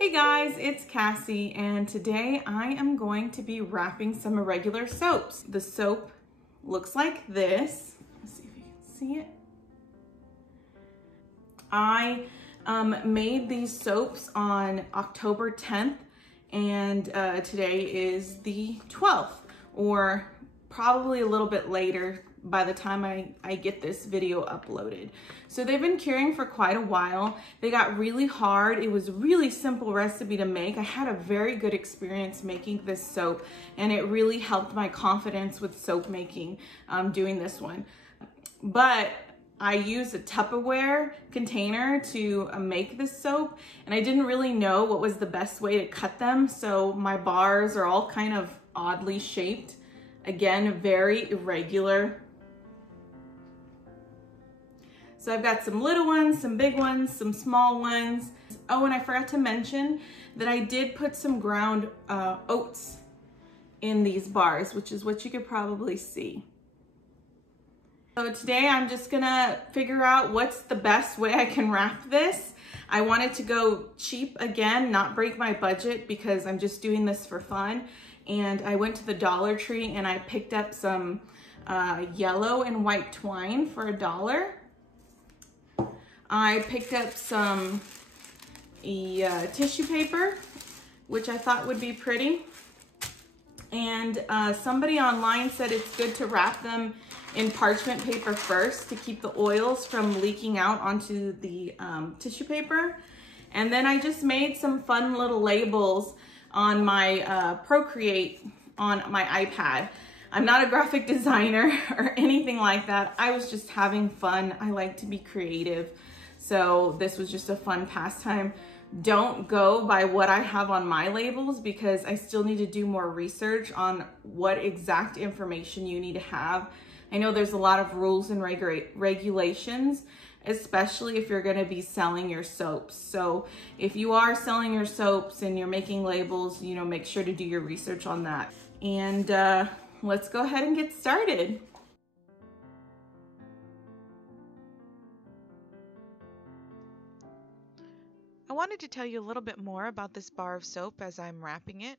Hey guys, it's Cassie, and today I am going to be wrapping some irregular soaps. The soap looks like this. Let's see if you can see it. I made these soaps on October 10th, and today is the 12th, or probably a little bit later by the time I get this video uploaded. So they've been curing for quite a while. They got really hard. It was a really simple recipe to make. I had a very good experience making this soap, and it really helped my confidence with soap making doing this one. But I used a Tupperware container to make this soap, and I didn't really know what was the best way to cut them, so my bars are all kind of oddly shaped. Again, very irregular. So I've got some little ones, some big ones, some small ones. Oh, and I forgot to mention that I did put some ground oats in these bars, which is what you could probably see. So today I'm just gonna figure out what's the best way I can wrap this. I wanted to go cheap again, not break my budget, because I'm just doing this for fun. And I went to the Dollar Tree and I picked up some yellow and white twine for $1. I picked up some tissue paper, which I thought would be pretty. And somebody online said it's good to wrap them in parchment paper first to keep the oils from leaking out onto the tissue paper. And then I just made some fun little labels on my Procreate on my iPad. I'm not a graphic designer or anything like that. I was just having fun. I like to be creative. So this was just a fun pastime. Don't go by what I have on my labels, because I still need to do more research on what exact information you need to have. I know there's a lot of rules and regulations, especially if you're gonna be selling your soaps. So if you are selling your soaps and you're making labels, you know, make sure to do your research on that. And let's go ahead and get started. I wanted to tell you a little bit more about this bar of soap as I'm wrapping it.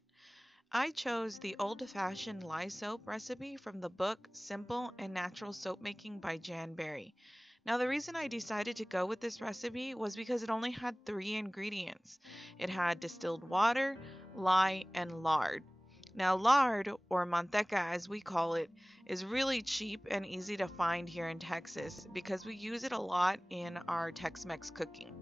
I chose the old-fashioned lye soap recipe from the book Simple and Natural Soap Making by Jan Berry. Now, the reason I decided to go with this recipe was because it only had 3 ingredients. It had distilled water, lye, and lard. Now, lard, or manteca as we call it, is really cheap and easy to find here in Texas because we use it a lot in our Tex-Mex cooking.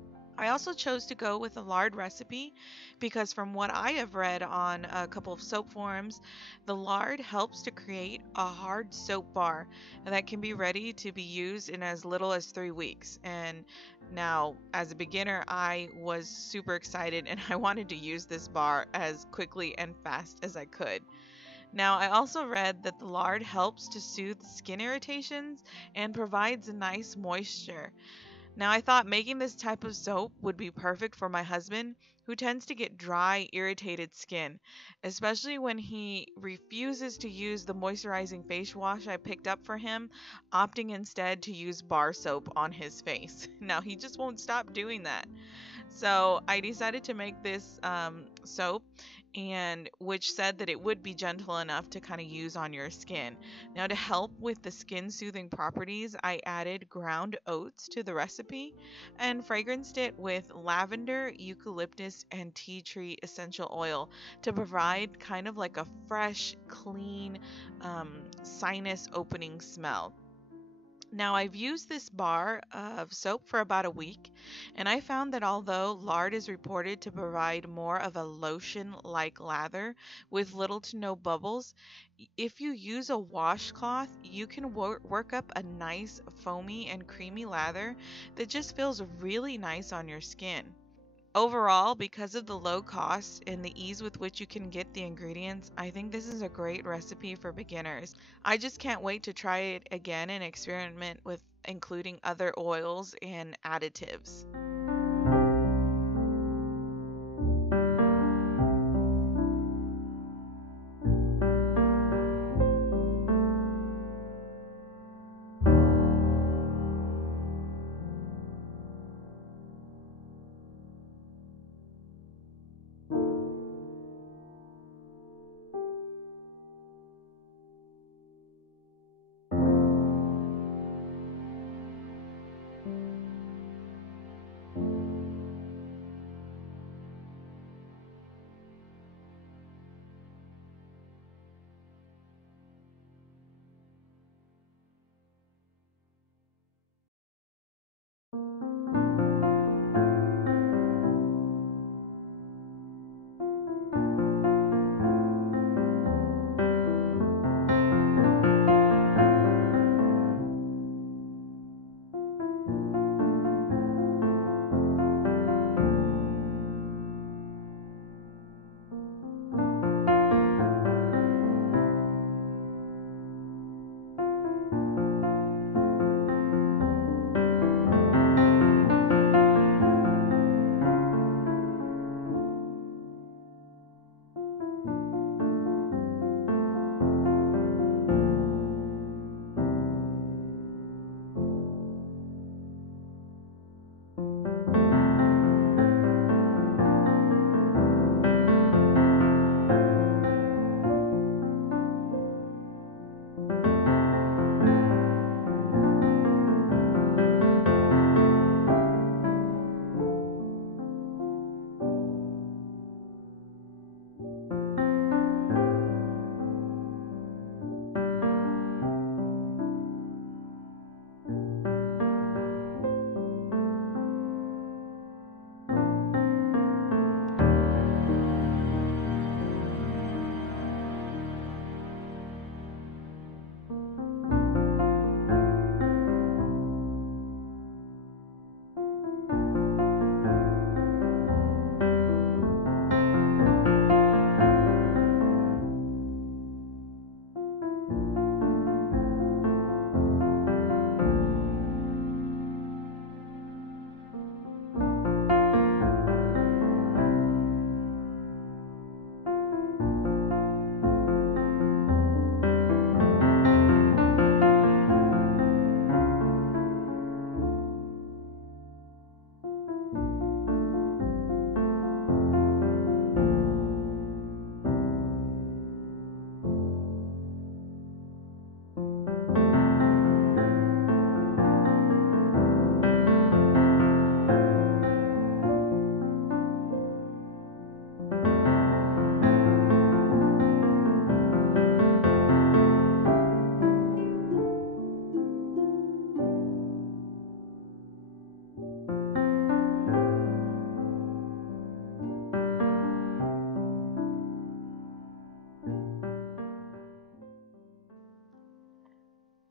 I also chose to go with a lard recipe because from what I have read on a couple of soap forums, the lard helps to create a hard soap bar that can be ready to be used in as little as 3 weeks. And now, as a beginner, I was super excited and I wanted to use this bar as quickly and fast as I could. Now, I also read that the lard helps to soothe skin irritations and provides a nice moisture. Now, I thought making this type of soap would be perfect for my husband, who tends to get dry, irritated skin, especially when he refuses to use the moisturizing face wash I picked up for him, opting instead to use bar soap on his face. Now, he just won't stop doing that. So I decided to make this soap, and which said that it would be gentle enough to kind of use on your skin. Now, to help with the skin soothing properties, I added ground oats to the recipe and fragranced it with lavender, eucalyptus, and tea tree essential oil to provide kind of like a fresh, clean, sinus opening smell. Now, I've used this bar of soap for about a week, and I found that although lard is reported to provide more of a lotion-like lather with little to no bubbles, if you use a washcloth, you can work up a nice foamy and creamy lather that just feels really nice on your skin. Overall, because of the low cost and the ease with which you can get the ingredients, I think this is a great recipe for beginners. I just can't wait to try it again and experiment with including other oils and additives.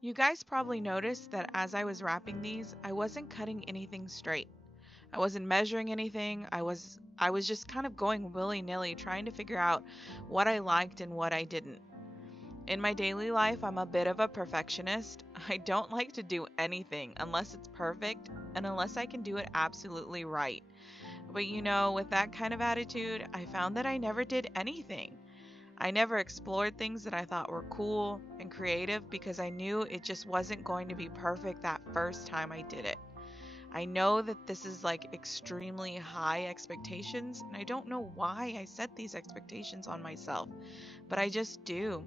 You guys probably noticed that as I was wrapping these, I wasn't cutting anything straight. I wasn't measuring anything. I was just kind of going willy-nilly trying to figure out what I liked and what I didn't. In my daily life, I'm a bit of a perfectionist. I don't like to do anything unless it's perfect and unless I can do it absolutely right. But with that kind of attitude, I found that I never did anything. I never explored things that I thought were cool and creative because I knew it just wasn't going to be perfect that first time I did it. I know that this is like extremely high expectations, and I don't know why I set these expectations on myself, but I just do.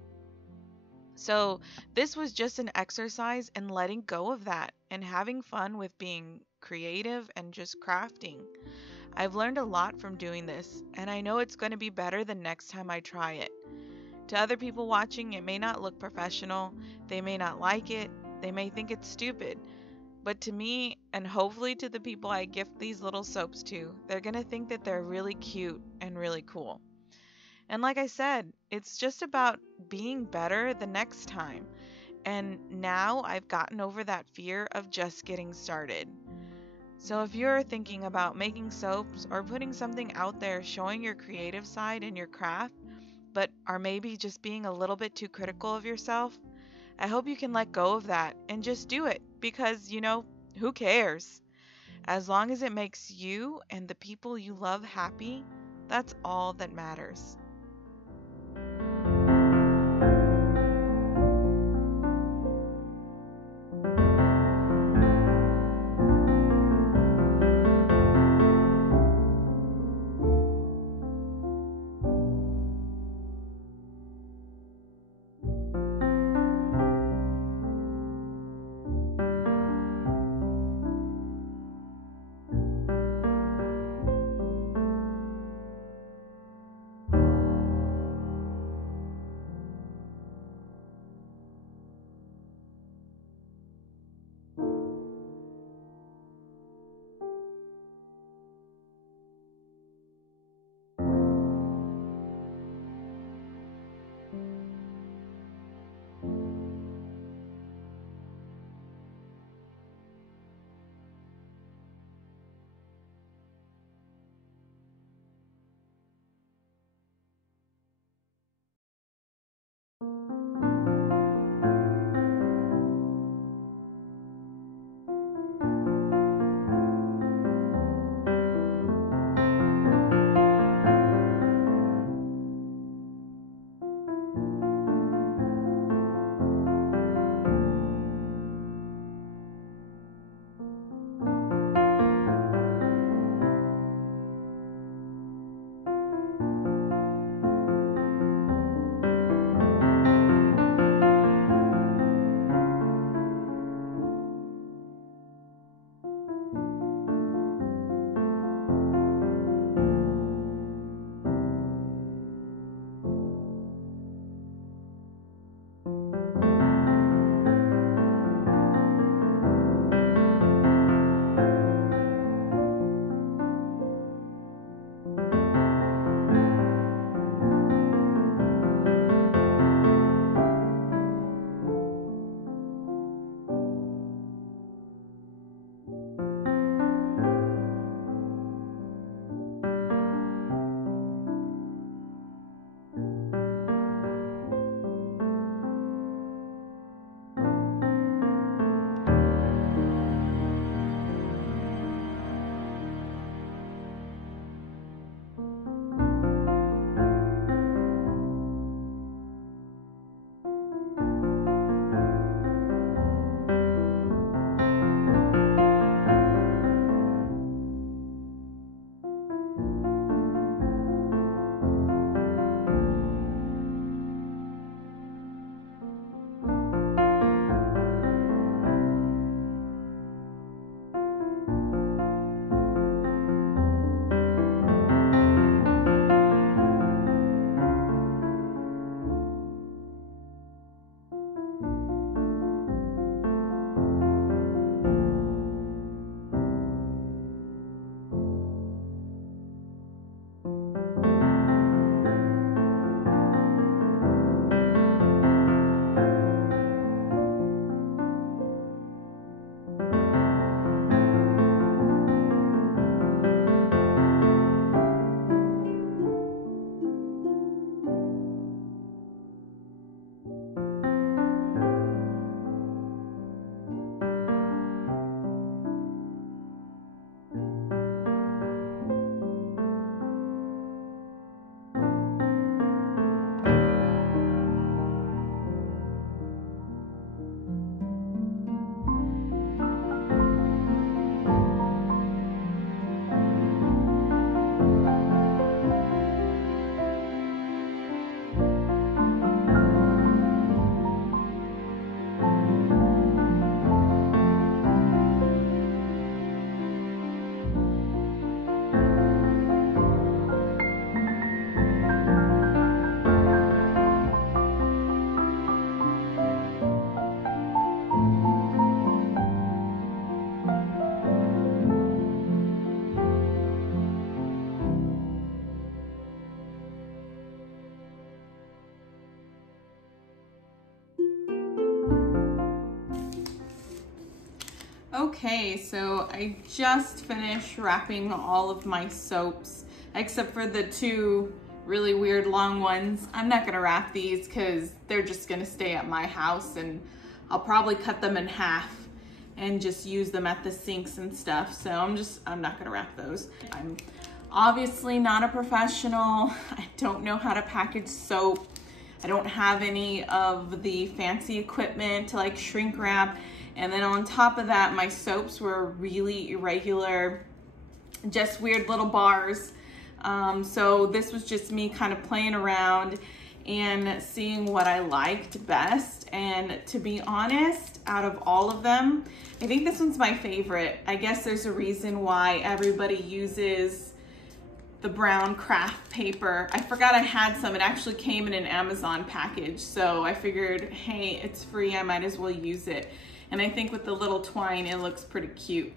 So, this was just an exercise in letting go of that and having fun with being creative and just crafting. I've learned a lot from doing this, and I know it's going to be better the next time I try it. To other people watching, it may not look professional, they may not like it, they may think it's stupid. But to me, and hopefully to the people I gift these little soaps to, they're going to think that they're really cute and really cool. And like I said, it's just about being better the next time. And now I've gotten over that fear of just getting started. So if you're thinking about making soaps or putting something out there showing your creative side and your craft, but are maybe just being a little bit too critical of yourself, I hope you can let go of that and just do it because, who cares? As long as it makes you and the people you love happy, that's all that matters. Okay, so I just finished wrapping all of my soaps, except for the two really weird long ones. I'm not gonna wrap these because they're just gonna stay at my house, and I'll probably cut them in half and just use them at the sinks and stuff. So I'm not gonna wrap those. I'm obviously not a professional. I don't know how to package soap. I don't have any of the fancy equipment to like shrink wrap. And then on top of that, my soaps were really irregular, just weird little bars. So this was just me kind of playing around and seeing what I liked best. And to be honest, out of all of them, I think this one's my favorite. I guess there's a reason why everybody uses the brown craft paper. I forgot I had some. It actually came in an Amazon package. So I figured, hey, it's free, I might as well use it. And I think with the little twine, it looks pretty cute.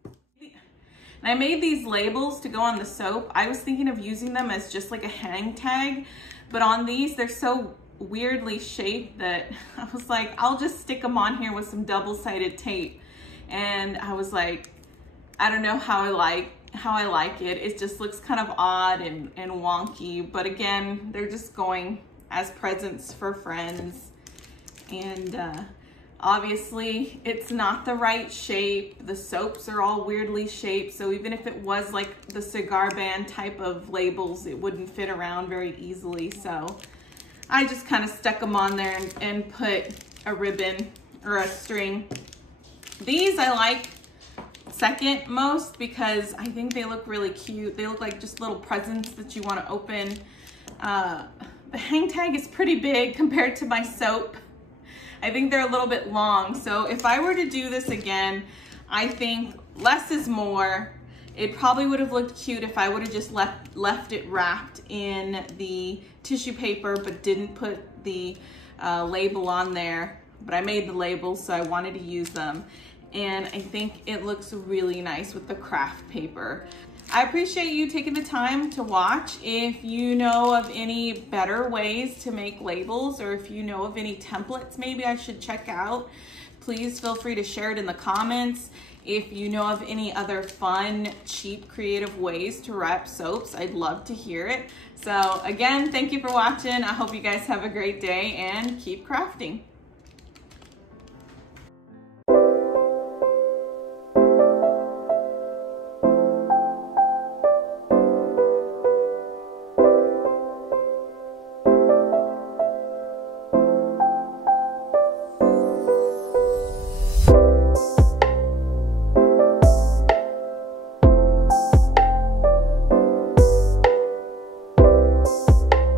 And I made these labels to go on the soap. I was thinking of using them as just like a hang tag, but on these, they're so weirdly shaped that I was like, I'll just stick them on here with some double-sided tape. And I was like, I don't know how I like it. It just looks kind of odd and wonky, but again, they're just going as presents for friends. And obviously, it's not the right shape. The soaps are all weirdly shaped, so even if it was like the cigar band type of labels, it wouldn't fit around very easily. So I just kind of stuck them on there and put a ribbon or a string. These I like second most because I think they look really cute. They look like just little presents that you want to open. The hang tag is pretty big compared to my soap. I think they're a little bit long. So if I were to do this again, I think less is more. It probably would have looked cute if I would have just left it wrapped in the tissue paper but didn't put the label on there. But I made the labels, so I wanted to use them. And I think it looks really nice with the craft paper. I appreciate you taking the time to watch. If you know of any better ways to make labels, or if you know of any templates maybe I should check out, please feel free to share it in the comments. If you know of any other fun, cheap, creative ways to wrap soaps, I'd love to hear it. So again, thank you for watching. I hope you guys have a great day and keep crafting.